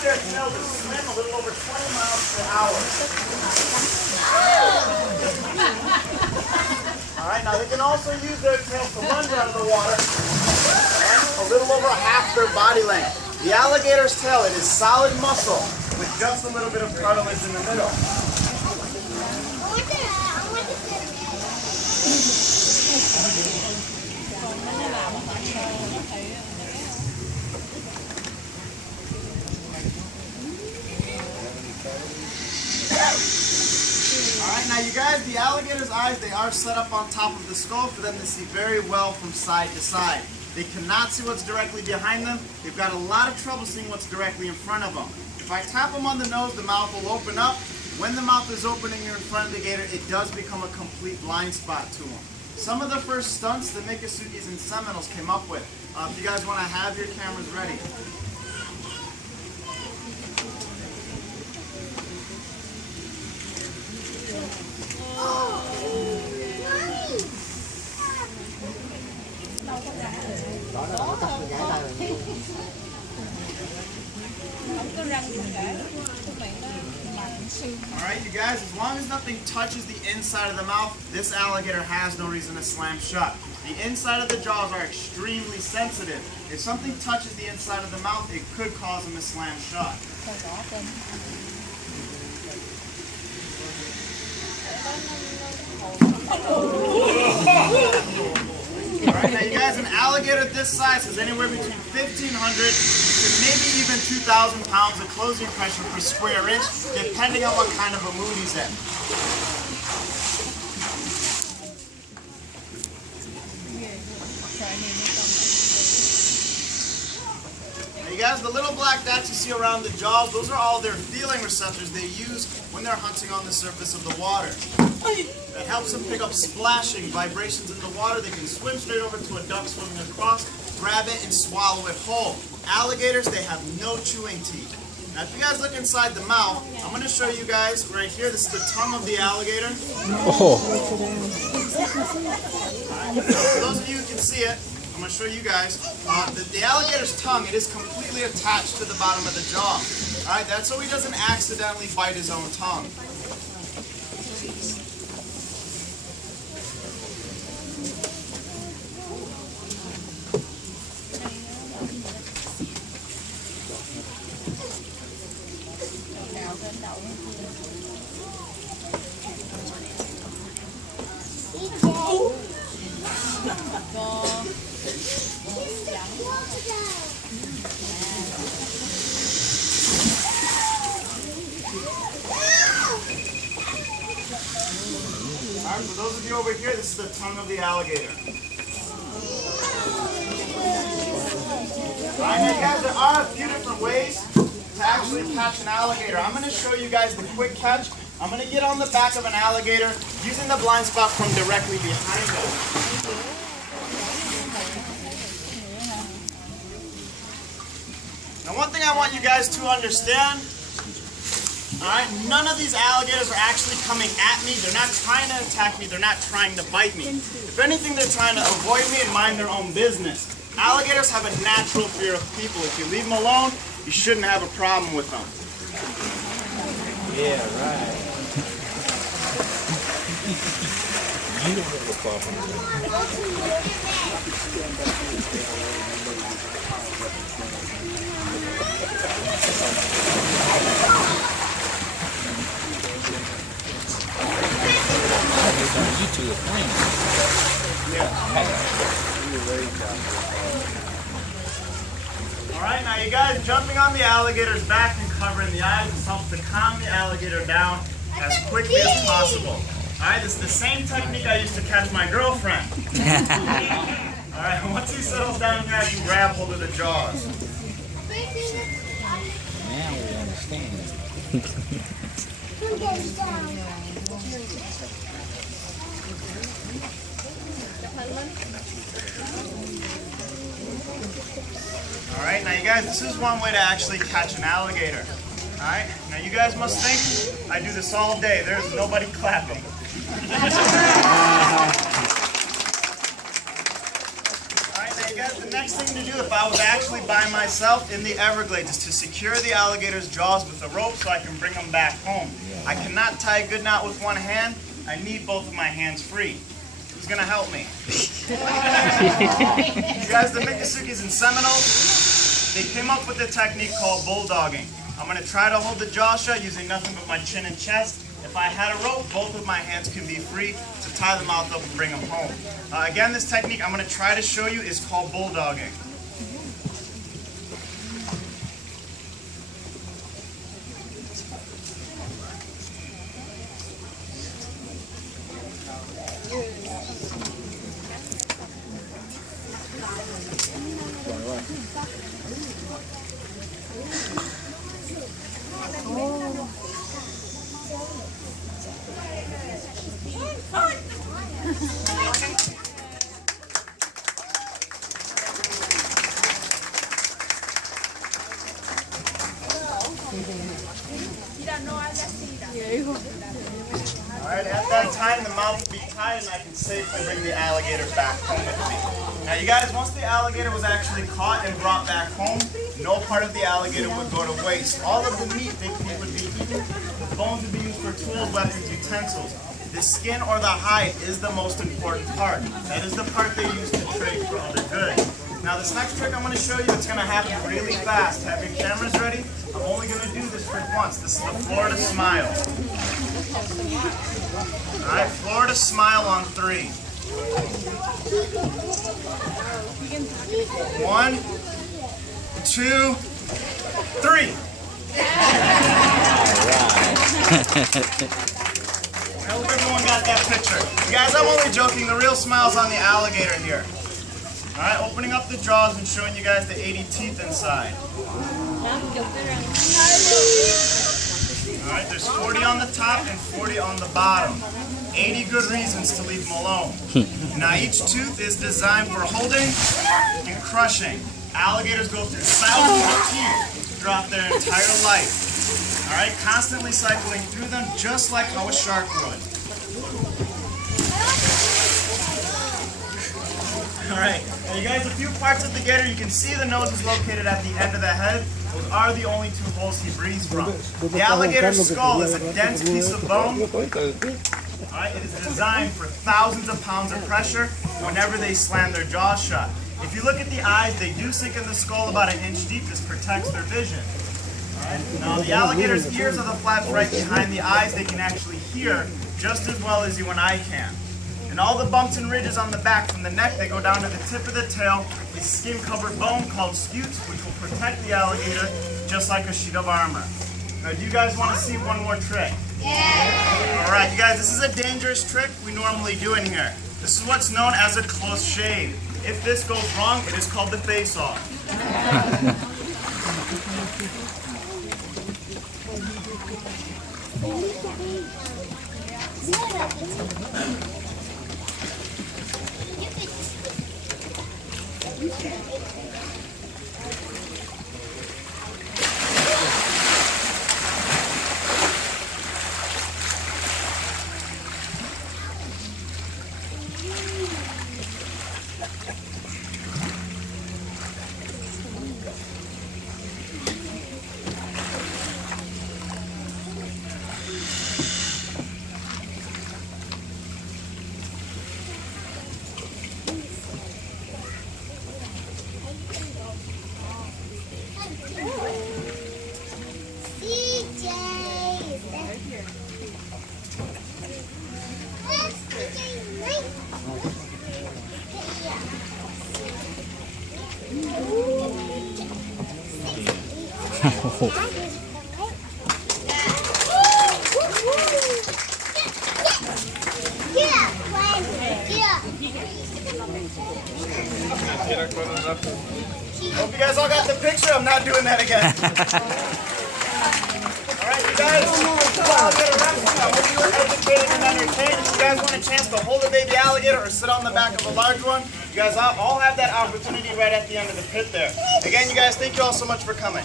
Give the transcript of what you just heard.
use their tail to swim a little over 20 miles per hour. Alright, now they can also use their tails to lunge out of the water a little over half their body length. The alligator's tail, it is solid muscle with just a little bit of cartilage in the middle. Alright, now you guys, the alligator's eyes, they are set up on top of the skull for them to see very well from side to side. They cannot see what's directly behind them. They've got a lot of trouble seeing what's directly in front of them. If I tap them on the nose, the mouth will open up. When the mouth is opening in front of the gator, it does become a complete blind spot to them. Some of the first stunts the Miccosukees and Seminoles came up with. If you guys want to have your cameras ready. Alright, you guys, as long as nothing touches the inside of the mouth, this alligator has no reason to slam shut. The inside of the jaws are extremely sensitive. If something touches the inside of the mouth, it could cause them to slam shut. Alright, now you guys, an alligator this size has anywhere between 1,500 to maybe even 2,000 pounds of closing pressure per square inch, depending on what kind of a mood he's in. Now you guys, the little black dots you see around the jaws, those are all their feeling receptors they use when they're hunting on the surface of the water. That helps them pick up splashing, vibrations in the water. They can swim straight over to a duck swimming across, grab it, and swallow it whole. Alligators, they have no chewing teeth. Now, if you guys look inside the mouth, I'm going to show you guys right here. This is the tongue of the alligator. Oh. Right, for those of you who can see it, I'm going to show you guys. The alligator's tongue, it is completely attached to the bottom of the jaw. All right, that's so he doesn't accidentally bite his own tongue. Alright, for those of you over here, this is the tongue of the alligator. Alright, now guys, there are a few different ways to actually catch an alligator. I'm going to show you guys the quick catch. I'm going to get on the back of an alligator using the blind spot from directly behind them. Now one thing I want you guys to understand, alright, none of these alligators are actually coming at me. They're not trying to attack me. They're not trying to bite me. If anything, they're trying to avoid me and mind their own business. Alligators have a natural fear of people. If you leave them alone, you shouldn't have a problem with them. Yeah, right. You don't have a problem with you two are friends. Alright, now you guys, jumping on the alligator's back and covering the eyes helps to calm the alligator down as quickly as possible. Alright, this is the same technique I used to catch my girlfriend. Alright, once he settles down here, I can grab hold of the jaws. Now we understand. Alright, now you guys, this is one way to actually catch an alligator. Alright, now you guys must think I do this all day. There's nobody clapping. Alright, now you guys, the next thing to do if I was actually by myself in the Everglades is to secure the alligator's jaws with a rope so I can bring them back home. I cannot tie a good knot with one hand. I need both of my hands free. Who's going to help me? You guys, the Miccosukees and Seminoles, they came up with a technique called bulldogging. I'm going to try to hold the jaw shut using nothing but my chin and chest. If I had a rope, both of my hands can be free to tie the mouth up and bring them home. Again, this technique I'm going to try to show you is called bulldogging. Alright, at that time the mouth will be tied and I can safely bring the alligator back home with me. Now you guys, once the alligator was actually caught and brought back home, no part of the alligator would go to waste. All of the meat they could eat would be eaten. The bones would be used for tools, weapons, utensils. The skin or the hide is the most important part. That is the part they use to trade for other goods. Now this next trick I'm going to show you, it's going to happen really fast. Have your cameras ready? I'm only going to do this trick once. This is the Florida Smile. Alright, Florida Smile on 3. 1, 2, 3. I hope everyone got that picture. You guys, I'm only joking. The real smile's on the alligator here. Alright, opening up the jaws and showing you guys the 80 teeth inside. Alright, there's 40 on the top and 40 on the bottom. 80 good reasons to leave them alone. Now each tooth is designed for holding and crushing. Alligators go through thousands of teeth throughout their entire life. Alright, constantly cycling through them just like how a shark would. Alright, now you guys, a few parts of the gator, you can see the nose is located at the end of the head. Those are the only 2 holes he breathes from. The alligator's skull is a dense piece of bone. Alright, it is designed for thousands of pounds of pressure whenever they slam their jaws shut. If you look at the eyes, they do sink in the skull about 1 inch deep. This protects their vision. Alright, now the alligator's ears are the flaps right behind the eyes. They can actually hear just as well as you and I can. And all the bumps and ridges on the back from the neck, they go down to the tip of the tail, is skin-covered bone called scutes, which will protect the alligator just like a sheet of armor. Now, do you guys want to see one more trick? Yeah! Alright, you guys, this is a dangerous trick we normally do in here. This is what's known as a close shave. If this goes wrong, it is called the face-off. Hope you guys all got the picture. I'm not doing that again. Alright, you guys, I'll get a wrap. I hope you were educated and entertained. If you guys want a chance to hold a baby alligator or sit on the back of a large one, you guys all have that opportunity right at the end of the pit there. Again, you guys, thank you all so much for coming.